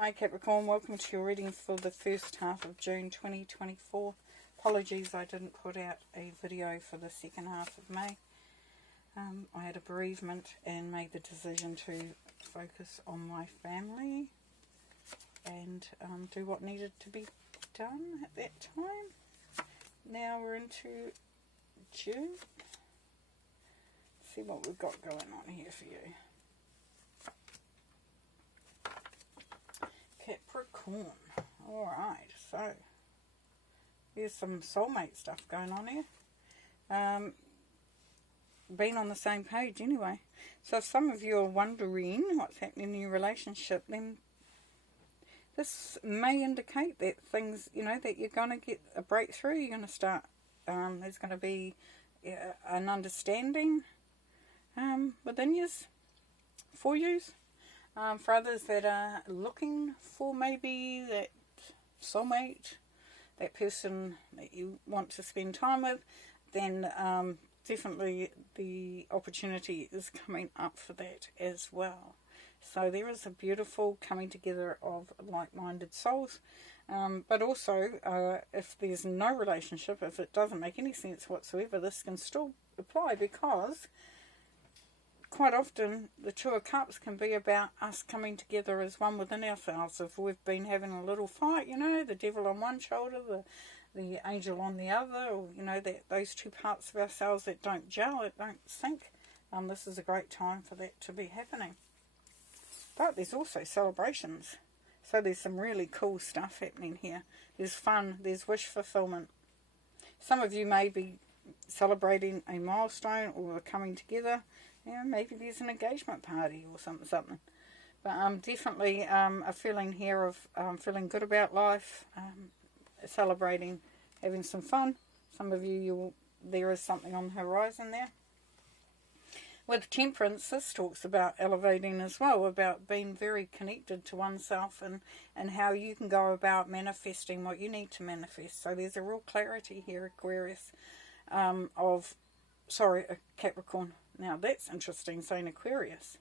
Hi Capricorn, welcome to your reading for the first half of June 2024. Apologies I didn't put out a video for the second half of May. I had a bereavement and made the decision to focus on my family and do what needed to be done at that time. Now we're into June. Let's see what we've got going on here for you. Capricorn. Alright, so there's some soulmate stuff going on here. Been on the same page anyway. So if some of you are wondering what's happening in your relationship, then this may indicate that things, that you're going to get a breakthrough. You're going to start, there's going to be an understanding within yous, for yous. For others that are looking for maybe that soulmate, that person that you want to spend time with, then definitely the opportunity is coming up for that as well. So there is a beautiful coming together of like-minded souls. But also, if there's no relationship, if it doesn't make any sense whatsoever, this can still apply, because quite often the Two of Cups can be about us coming together as one within ourselves. If we've been having a little fight, the devil on one shoulder, the angel on the other, or that those two parts of ourselves that don't gel, it don't sync, this is a great time for that to be happening. But there's also celebrations, so there's some really cool stuff happening here. There's fun, there's wish fulfillment. Some of you may be celebrating a milestone or coming together. Maybe there's an engagement party or something. But definitely a feeling here of feeling good about life, celebrating, having some fun. Some of you, there is something on the horizon there. With Temperance, this talks about elevating as well, about being very connected to oneself and how you can go about manifesting what you need to manifest. So there's a real clarity here, Aquarius, Capricorn. Now that's interesting, saying Aquarius.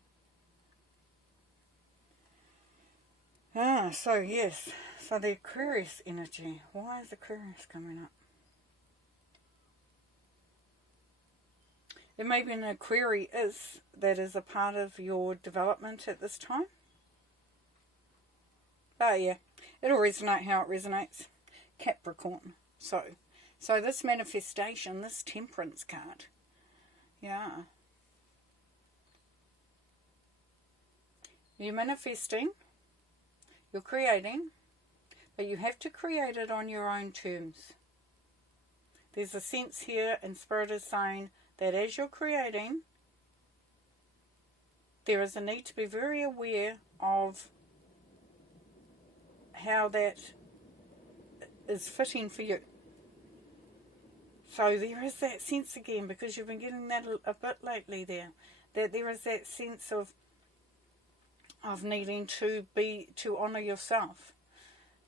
So yes, so the Aquarius energy. Why is Aquarius coming up? There may be an Aquarius that is a part of your development at this time. But yeah, it'll resonate how it resonates. Capricorn. So this manifestation, this Temperance card. Yeah. You're manifesting, you're creating, but you have to create it on your own terms. There's a sense here, and Spirit is saying that as you're creating, there is a need to be very aware of how that is fitting for you. So there is that sense again, because you've been getting that a bit lately there, that there is that sense of needing to honour yourself.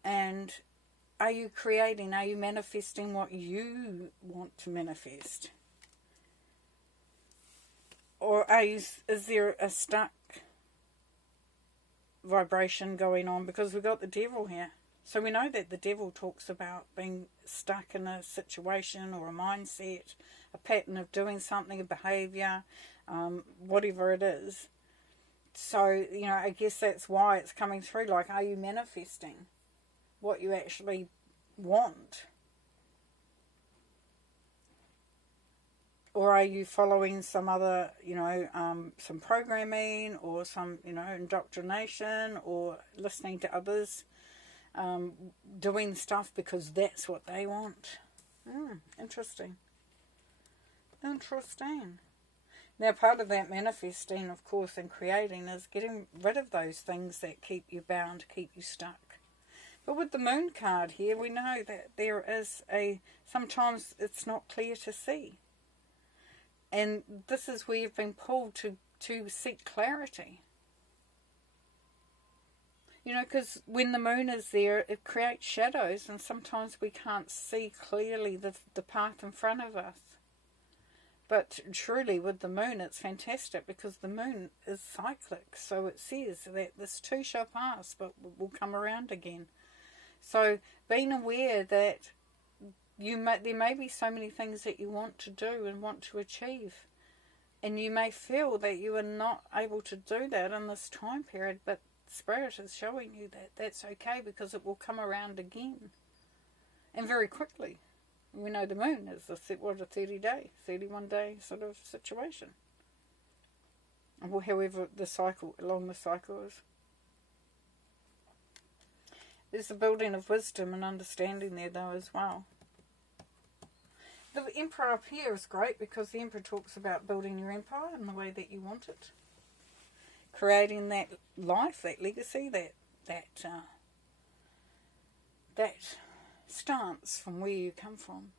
And are you creating, are you manifesting what you want to manifest? Or is there a stuck vibration going on? Because we've got the devil here. So we know that the devil talks about being stuck in a situation or a mindset, a pattern of doing something, a behaviour, whatever it is. So, I guess that's why it's coming through. Like, are you manifesting what you actually want? Or are you following some other, some programming or some, indoctrination, or listening to others, doing stuff because that's what they want? Interesting. Interesting. Now, part of that manifesting, of course, and creating is getting rid of those things that keep you bound, keep you stuck. But with the Moon card here, we know that there is sometimes it's not clear to see. And this is where you've been pulled to seek clarity. Because when the Moon is there, it creates shadows, and sometimes we can't see clearly the path in front of us. But truly with the moon it's fantastic because the moon is cyclic. So it says that this too shall pass but will come around again. So being aware that there may be so many things that you want to do and want to achieve. And you may feel that you are not able to do that in this time period, but Spirit is showing you that that's okay because it will come around again. And very quickly. We know the moon is a 30-day, 31-day sort of situation. Or however along the cycle is. There's a building of wisdom and understanding there though as well. The Emperor up here is great because the Emperor talks about building your empire in the way that you want it. Creating that life, that legacy, that stance from where you come from.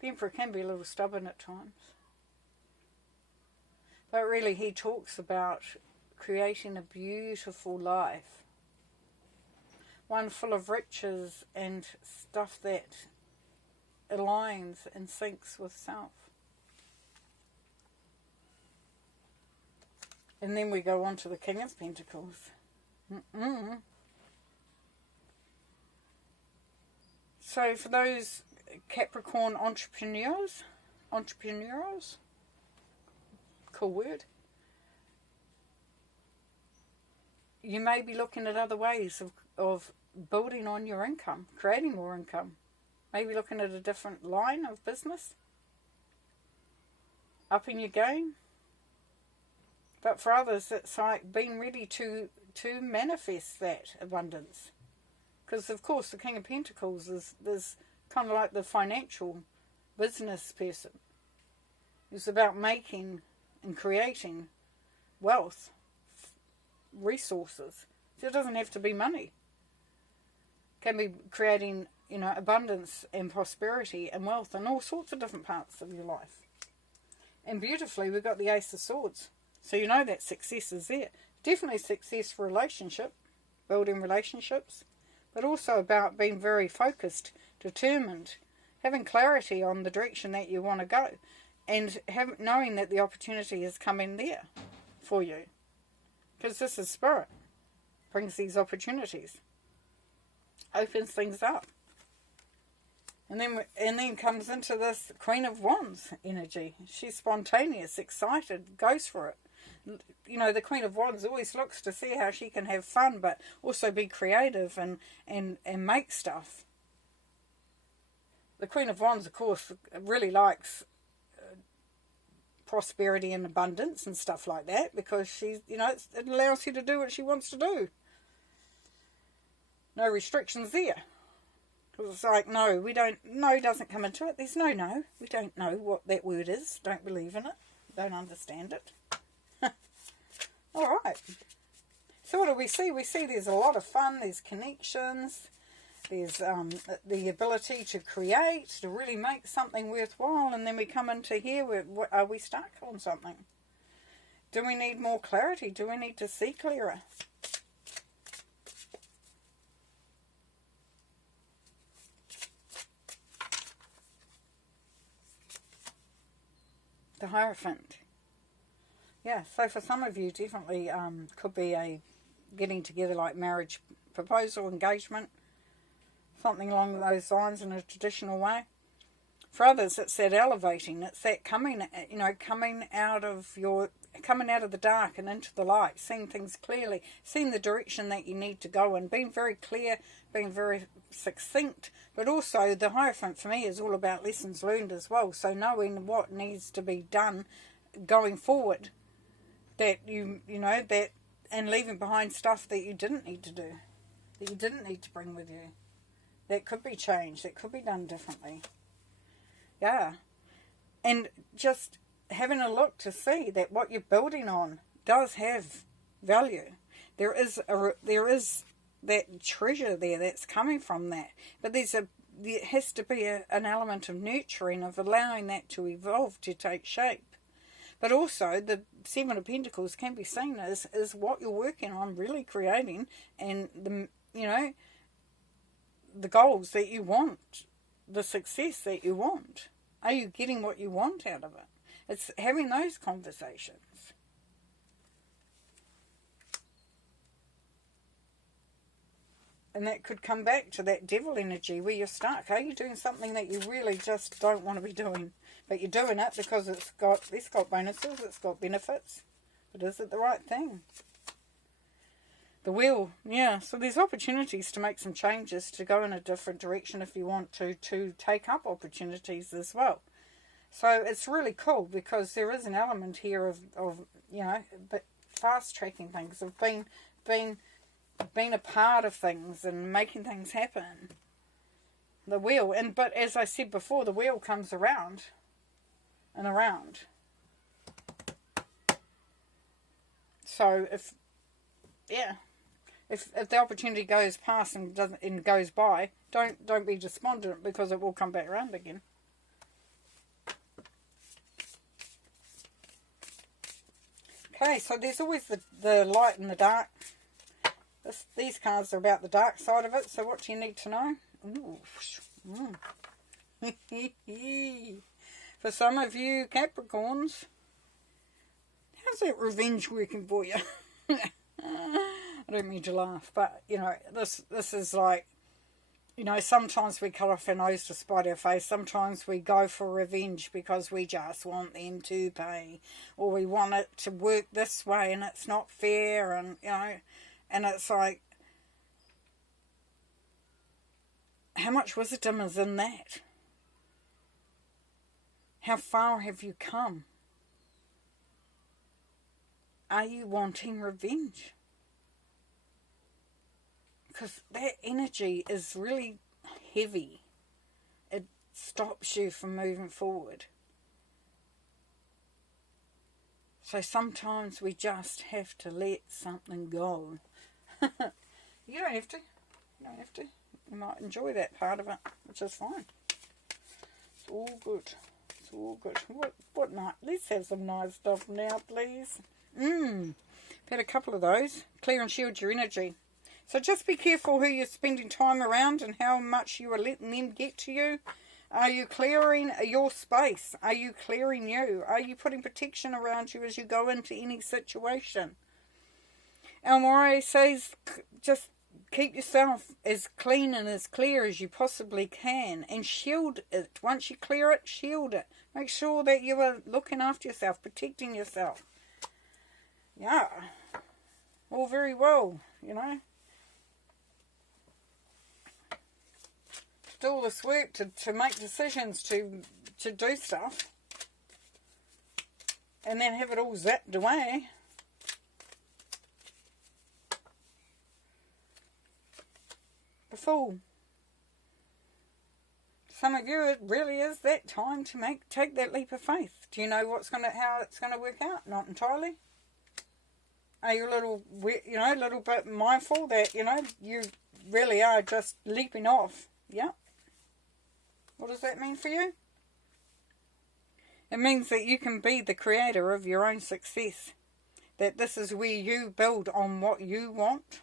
The Emperor can be a little stubborn at times. But really he talks about creating a beautiful life. One full of riches and stuff that aligns and syncs with self. And then we go on to the King of Pentacles. So for those Capricorn entrepreneurs, cool word, you may be looking at other ways of building on your income, creating more income. Maybe looking at a different line of business, upping your game. But for others, it's like being ready to manifest that abundance. Because, of course, the King of Pentacles is kind of like the financial business person. It's about making and creating wealth, resources. So it doesn't have to be money. It can be creating, abundance and prosperity and wealth in all sorts of different parts of your life. And beautifully, we've got the Ace of Swords. So you know that success is there. Definitely success for relationship, building relationships, but also about being very focused, determined, having clarity on the direction that you want to go, and knowing that the opportunity is coming there for you. Because this is Spirit. Brings these opportunities. Opens things up. And then comes into this Queen of Wands energy. She's spontaneous, excited, goes for it. The Queen of Wands always looks to see how she can have fun, but also be creative and make stuff. The Queen of Wands, of course, really likes prosperity and abundance and stuff like that, because she's, it allows her to do what she wants to do. No restrictions there. Because it's like, no doesn't come into it. There's no. We don't know what that word is. Don't believe in it. Don't understand it. Alright. So what do we see? We see there's a lot of fun. There's connections. There's the ability to create, to really make something worthwhile. And then we come into here, are we stuck on something? Do we need more clarity? Do we need to see clearer? The Hierophant. Yeah, so for some of you, definitely could be a getting together, like marriage proposal, engagement, something along those lines in a traditional way. For others, it's that elevating. It's that coming out of the dark and into the light, seeing things clearly, seeing the direction that you need to go in, being very clear, being very succinct. But also, the Hierophant for me is all about lessons learned as well. So knowing what needs to be done going forward, that and leaving behind stuff that you didn't need to do, that you didn't need to bring with you, that could be changed, that could be done differently. Yeah. And just having a look to see that what you're building on does have value. There is that treasure there that's coming from that. But there has to be an element of nurturing, of allowing that to evolve, to take shape. But also, the Seven of Pentacles can be seen as what you're working on, really creating, and the goals that you want, the success that you want. Are you getting what you want out of it? It's having those conversations. And that could come back to that devil energy where you're stuck. Are you doing something that you really just don't want to be doing? But you're doing it because it's got bonuses, it's got benefits. But is it the right thing? The wheel, yeah. So there's opportunities to make some changes, to go in a different direction if you want to take up opportunities as well. So it's really cool because there is an element here of you know, but fast tracking things, of being a part of things and making things happen. The wheel, but as I said before, the wheel comes around and around. So if the opportunity goes past and goes by, don't be despondent, because it will come back around again. Okay, so there's always the light and the dark. These cards are about the dark side of it, so what do you need to know? Ooh. For some of you Capricorns, how's that revenge working for you? I don't mean to laugh, but, you know, this is like, you know, sometimes we cut off our nose to spite our face. Sometimes we go for revenge because we just want them to pay, or we want it to work this way and it's not fair, and, you know, and it's like, how much wisdom is in that? How far have you come? Are you wanting revenge? Because that energy is really heavy. It stops you from moving forward. So sometimes we just have to let something go. You don't have to. You don't have to. You might enjoy that part of it, which is fine. It's all good. It's all good. What night? Let's have some nice stuff now, please. I've had a couple of those. Clear and shield your energy. So just be careful who you're spending time around and how much you are letting them get to you. Are you clearing your space? Are you clearing you? Are you putting protection around you as you go into any situation? El Morey says, just keep yourself as clean and as clear as you possibly can, and shield it. Once you clear it, shield it. Make sure that you are looking after yourself, protecting yourself. Yeah. All very well, you know. Do all this work to make decisions, to do stuff, and then have it all zapped away. The Fool. Some of you, it really is that time to take that leap of faith. Do you know how it's gonna work out? Not entirely. Are you a little bit mindful that, you know, you really are just leaping off? Yeah. What does that mean for you? It means that you can be the creator of your own success. That this is where you build on what you want.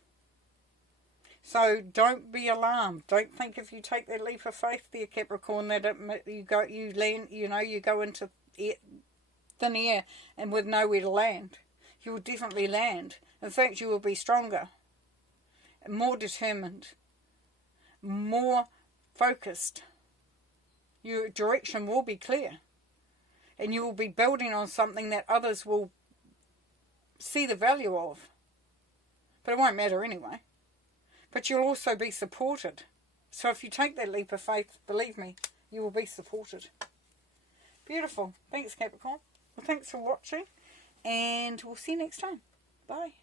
So don't be alarmed. Don't think if you take that leap of faith there, Capricorn, that you go into thin air and with nowhere to land. You will definitely land. In fact, you will be stronger, more determined, more focused. Your direction will be clear, and you will be building on something that others will see the value of. But it won't matter anyway. But you'll also be supported. So if you take that leap of faith, believe me, you will be supported. Beautiful. Thanks, Capricorn. Well, thanks for watching, and we'll see you next time. Bye.